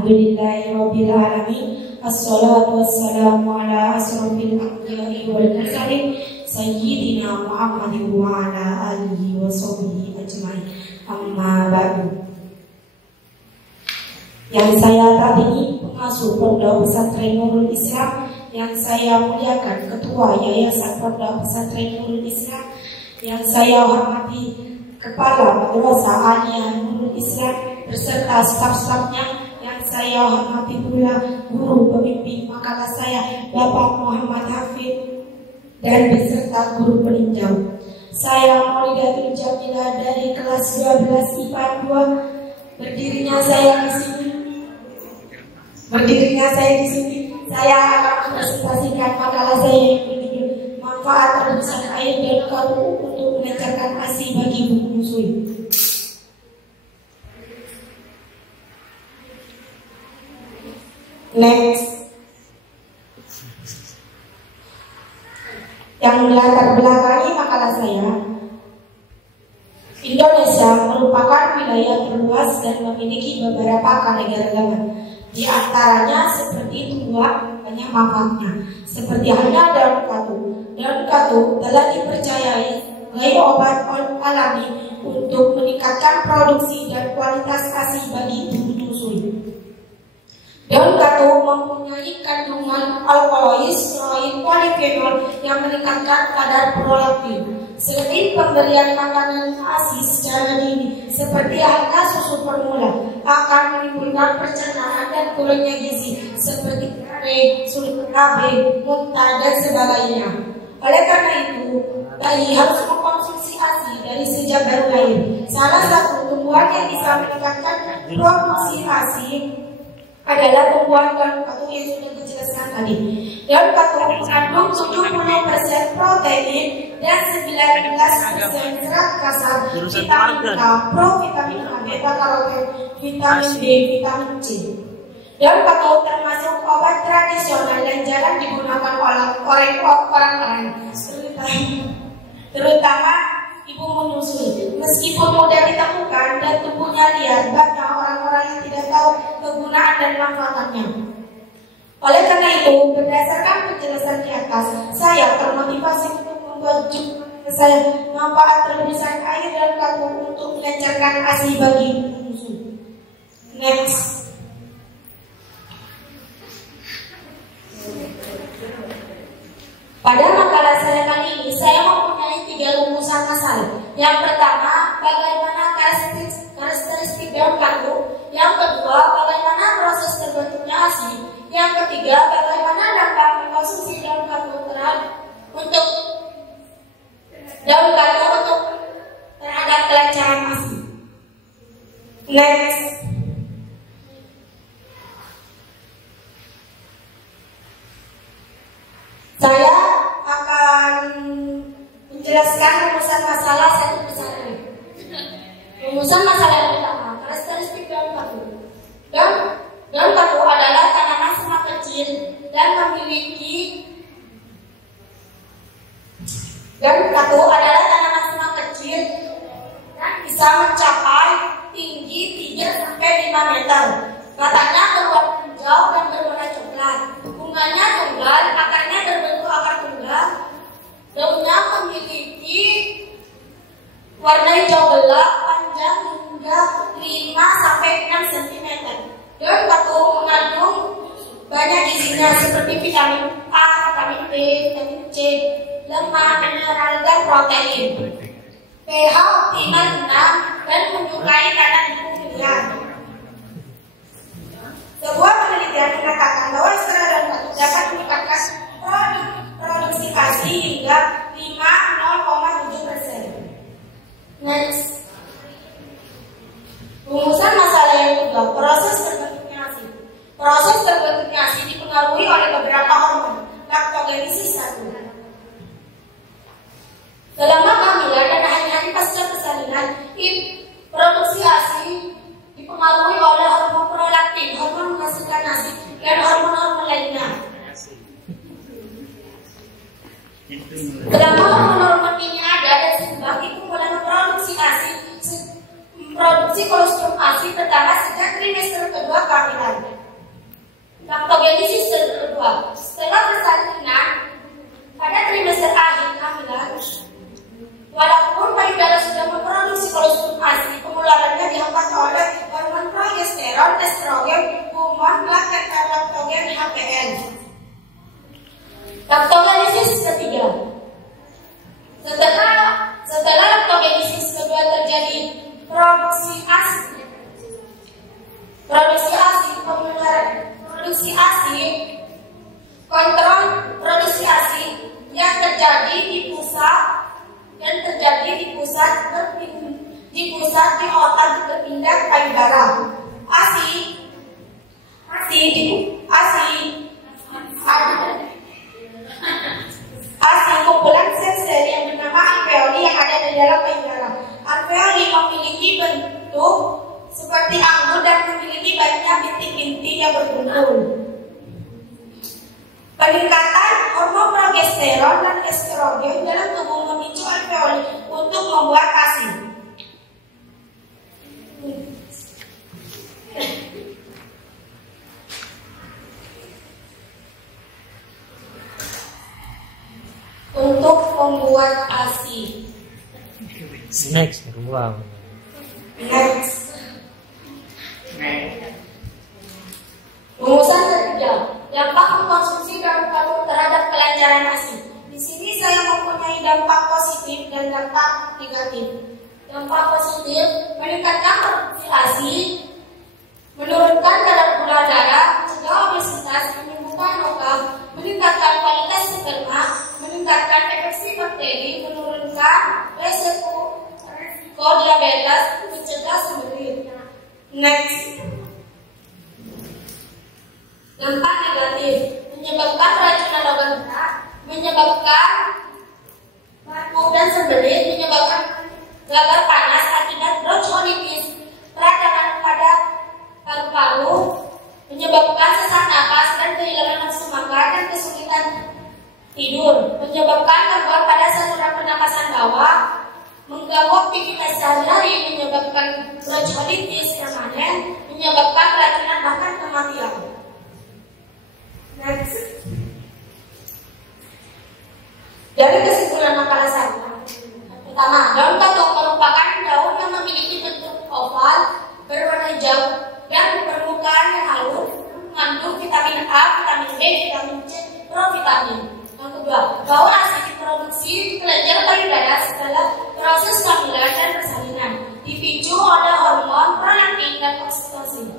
Alhamdulillahirabbil alamin. Assalatu wassalamu ala asrofil anbiya'i wal mursalin sayyidina Muhammadin wa ala alihi wa sahbihi ajmain. Amma ba'du. Yang saya taati pengasuh Pondok Pesantren Nurul Islam, yang saya muliakan Ketua Yayasan Pondok Pesantren Nurul Islam, yang saya hormati Kepala Madrasah Aliyah Nurul Islam beserta staf-stafnya, yang saya hormati pula guru pembimbing makalah saya Bapak Muhammad Hafid dan beserta guru peninjau. Saya Maulidatul Jamilah dari kelas 12 IPA 2. Berdirinya saya di sini, saya akan mempresentasikan makalah saya yang berjudul Manfaat Rebusan Air dan Kaldu untuk Melancarkan ASI bagi Ibu Menyusui. Next. Yang melatar belakangi makalah saya, Indonesia merupakan wilayah terluas dan memiliki beberapa keanekaragaman. Di antaranya seperti tumbuhan banyak manfaatnya, seperti halnya daun katu. Daun katu telah dipercayai sebagai obat alami untuk meningkatkan produksi dan kualitas ASI bagi ibu menyusui. Daun katu mempunyai kandungan alkaloid, steroid, polifenol yang meningkatkan kadar prolaktin. Selain pemberian makanan ASI secara dini, seperti halnya susu formula, akan menimbulkan pencernaan dan kurangnya gizi, seperti sulit KB, muntah, dan sebagainya. Oleh karena itu, bayi harus mengkonsumsi ASI dari sejak baru lahir. Salah satu tumbuhan yang bisa meningkatkan produksi ASI adalah tumbuhan daun katu yang sudah dijelaskan tadi. Daun katu mengandung 70% protein dan 19% serat kasar, vitamin K, provitamin A, beta karoten, vitamin D, vitamin C. Daun katu termasuk obat tradisional dan jarang digunakan oleh orang-orang, terutama ibu menyusui. Meskipun mudah ditemukan dan tubuhnya liar, banyak orang-orang yang tidak tahu kegunaan dan manfaatnya. Oleh karena itu, berdasarkan penjelasan di atas, saya termotivasi untuk membuat judul saya Manfaat Rebusan Air dan Katu untuk Melancarkan ASI bagi ibu menyusui. Next. Pada makalah saya kali ini, saya mempunyai 3 rumusan masalah. Yang pertama, bagaimana karakteristik daun katu. Yang kedua, bagaimana proses terbentuknya ASI. Yang ketiga, bagaimana dampak mengkonsumsi daun katu terhadap kelancaran ASI. Next. Saya akan menjelaskan rumusan masalah satu persatu. Rumusan masalah yang pertama, karakteristik daun katu. Daun katu adalah tanaman semak kecil dan bisa mencapai tinggi 3-5 meter. Batangnya berwarna hijau dan berwarna coklat. Bunganya tunggal, akarnya berbentuk akar tunggal. Daunnya memiliki warna hijau gelap, panjang hingga 5-6 cm. Daun katu mengandung banyak gizinya seperti vitamin A, vitamin B, vitamin C, lemak, mineral, dan protein. pH optimal 6 dan menyukai tanah di pemilihan. Sebuah penelitian mengatakan bahwa ekstrak daun katu dapat meningkatkan produksi ASI hingga 0,7%. Next. Rumusan masalah yang kedua, proses terbentuknya ASI. Proses terbentuknya ASI dipengaruhi oleh beberapa hormon. Laktogenesis 1. Selama kehamilan dan hari-hari pasca persalinan, produksi ASI dipengaruhi oleh hormon prolaktin, hormon menghasilkan ASI, dan hormon-hormon lainnya. Selama hormon-hormon ini ada dan seimbang, ibu mulai memproduksi ASI. Produksi produksi kolostrum ASI pertama sejak trimester kedua kehamilan. Laktogenesis kedua, setelah persalinan pada trimester akhir kehamilan, walaupun payudara sudah memproduksi kolostrum ASI, penularannya dihambat oleh hormon progesteron, estrogen, hormon plaketer laktogen HPL. Laktogenesis ketiga. Setelah laktogenesis kedua terjadi produksi ASI, kontrol produksi ASI yang terjadi di pusat di otak berpindah payudara. Kumpulan sel-sel yang bernama alveoli yang ada di dalam payudara. Alveoli memiliki bentuk seperti anggur dan memiliki banyak bintik-bintik yang berkumpul. Peningkatan hormon progesteron dan estrogen dalam tubuh memicu alveoli untuk membuat ASI. Untuk membuat ASI. Next, wow. Next. Rumusan ketiga, dampak mengkonsumsi daun kalung terhadap kelancaran ASI. Di sini saya mempunyai dampak positif dan dampak negatif. Dampak positif, meningkatkan produksi ASI, menurunkan kadar gula darah, mencegah obesitas, menyembuhkan noka, meningkatkan kualitas sperma, meningkatkan efeksi bakteri, menurunkan resiko diabetes, mencegah sembelit. Next. Dampak negatif, menyebabkan keracunan logam berat, menyebabkan batuk dan sembelit, menyebabkan gagal panas akibat bronchiolitis, peradangan pada paru-paru, menyebabkan sesak napas dan kehilangan nafsu makan dan kesulitan tidur, menyebabkan gangguan pada saluran pernapasan bawah, mengganggu aktivitas sehari-hari, menyebabkan bronchiolitis permanen, menyebabkan keracunan bahkan kematian. Next. Dari kesimpulan makalah saya, pertama, daun katung merupakan daun yang memiliki bentuk oval, berwarna hijau, dan permukaan yang halus, mengandung vitamin A, vitamin B, vitamin C, provitamin. Yang kedua, bahwa ASI diproduksi di kelenjar payudara setelah proses kehamilan dan persalinan, dipicu oleh hormon prolaktin dan oksitosin.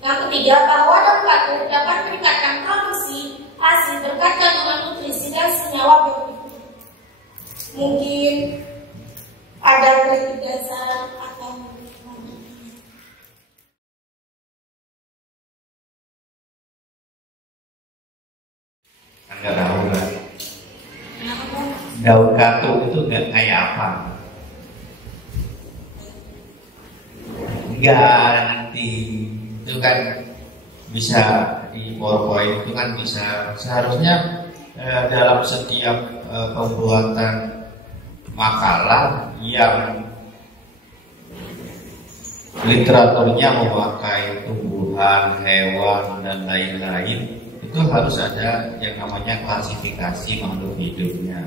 Yang ketiga, bahwa daun katung dapat meningkatkan produksi ASI berkat kandungan nutrisi dan senyawa bioaktif. Mungkin ada kritik dasar atau nggak tahu lah. Daun katung itu nggak kayak apa? Enggak, nanti itu kan bisa di PowerPoint, itu kan bisa seharusnya dalam setiap pembuatan makalah yang literaturnya memakai tumbuhan, hewan dan lain-lain, itu harus ada yang namanya klasifikasi makhluk hidupnya.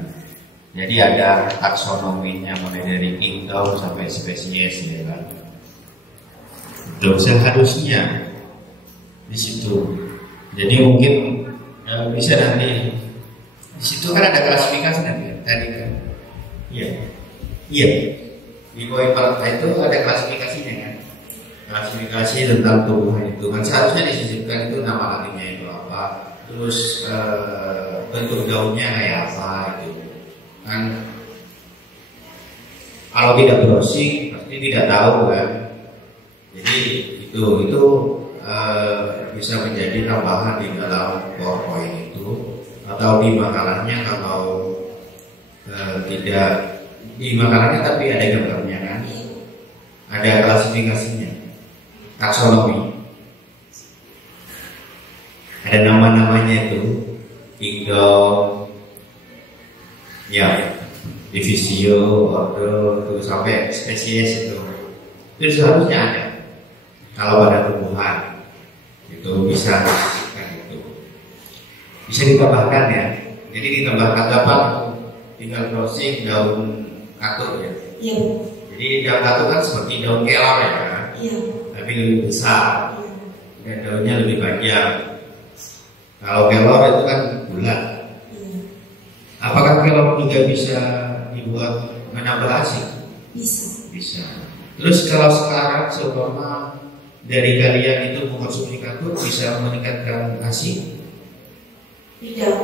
Jadi ada taksonominya mulai dari kingdom sampai spesies, ya kan. Itu seharusnya di situ. Jadi mungkin bisa nanti di situ kan ada klasifikasi nanti tadi kan. Iya. Iya. Di poin pertama itu ada klasifikasinya kan. Klasifikasi tentang tumbuhan itu kan seharusnya disisipkan itu nama latinnya itu apa, terus bentuk daunnya kayak apa gitu kan. Kalau tidak browsing pasti tidak tahu kan. Jadi itu bisa menjadi tambahan di dalam PowerPoint itu atau di makalahnya. Kalau tidak di makalahnya tapi ada gambarnya kan, ada klasifikasinya, taksonomi, ada nama-namanya itu, kingdom, ya, divisio, ordo, itu sampai spesies itu. Itu seharusnya ada. Kalau ada tumbuhan itu bisa itu. Bisa ditambahkan ya. Jadi ditambahkan dapat tinggal browsing daun katuk ya. Iya. Jadi daun katuk kan seperti daun kelor ya. Iya. Tapi lebih besar dan daunnya lebih panjang. Kalau kelor itu kan bulat. Iya. Apakah kelor juga bisa dibuat menambah ASI? Bisa. Bisa. Terus kalau sekarang seumpama dari kalian itu mengkonsumsi katuk bisa meningkatkan ASI? Tidak.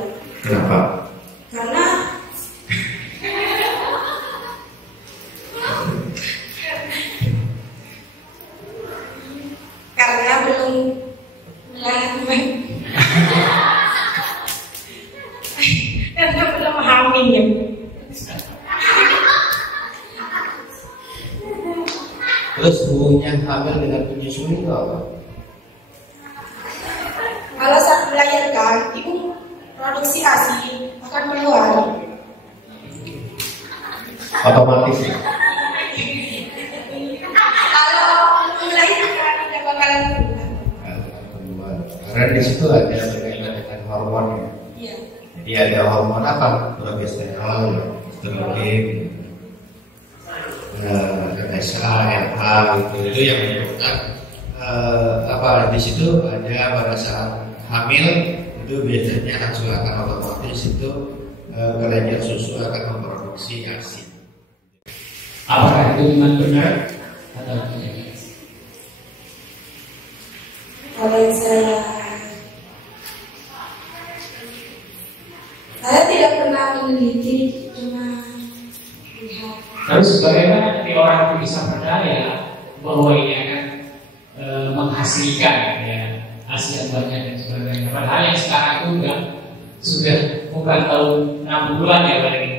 Kenapa? Karena belum melahirkan. Karena belum hamil ya. Terus hubungannya hamil dengan penyusui itu apa? Kalau saat melahirkan, ibu produksi ASI akan keluar. Otomatis ya? Kalau melahirkan tidak bakalan keluar. Karena di situ ada berkaitan dengan hormon ya. Iya. Jadi ada hormon apa? Progesterol, estrogen, FSH, RH itu yang menyebabkan di situ ada pada saat hamil itu biasanya langsung akan otomatis itu kelenjar susu akan memproduksi ASI. Apakah itu memang benar atau tidak? Kalau yang saya tidak pernah meneliti, cuma lihat. Terus bagaimana nanti orang itu bisa percaya bahwa ini akan menghasilkan ya hasil yang banyak dan sebagainya. Padahal yang sekarang itu sudah bukan tahun 60-an ya berarti.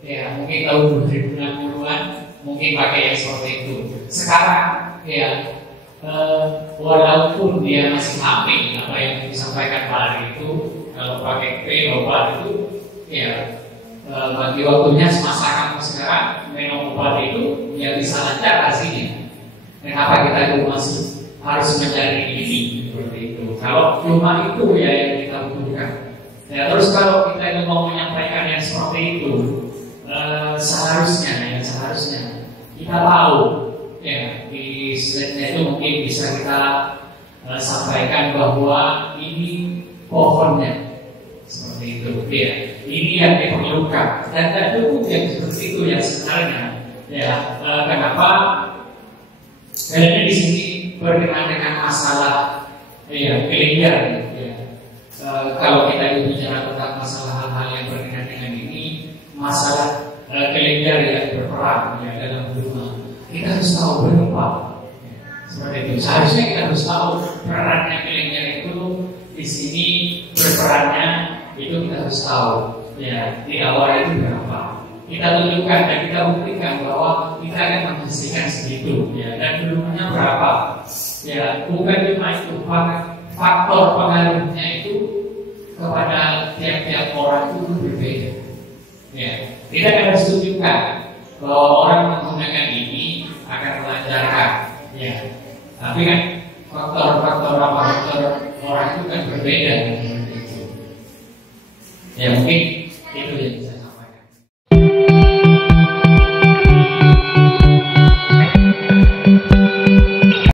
Ya mungkin tahun 2060-an mungkin pakai yang seperti itu. Sekarang ya walaupun dia masih hamil apa yang disampaikan Pak Ari itu kalau pakai global itu ya bagi waktunya semasa kamu sekarang minum obat itu ya bisa lancar hasilnya. Kenapa kita itu masih harus mencari ini seperti itu? Kalau cuma itu ya yang kita butuhkan. Ya terus kalau kita itu mau menyampaikan yang seperti itu, seharusnya kita tahu ya di slide-nya itu mungkin bisa kita sampaikan bahwa ini pohonnya seperti itu ya. Ini yang diperlukan dan cukup yang seperti itu yang sebenarnya ya. Kenapa? Karena di sini berkenaan dengan masalah ya kelenjar ya. Kalau kita itu bicara tentang masalah hal-hal yang berkenaan dengan ini, masalah kelenjar yang berperan ya dalam rumah, kita harus tahu berapa ya, seperti itu. Seharusnya kita harus tahu perannya kelenjar itu di sini berperannya itu kita harus tahu ya di awal itu berapa. Kita tunjukkan dan kita buktikan bahwa kita akan menghasilkan segitu ya, dan volumenya berapa ya. Bukan cuma itu, faktor pengaruhnya itu kepada tiap-tiap orang itu berbeda ya. Kita harus tunjukkan bahwa orang menggunakan ini akan melancarkan ya, tapi kan faktor orang itu kan berbeda ya. Mungkin itu ya.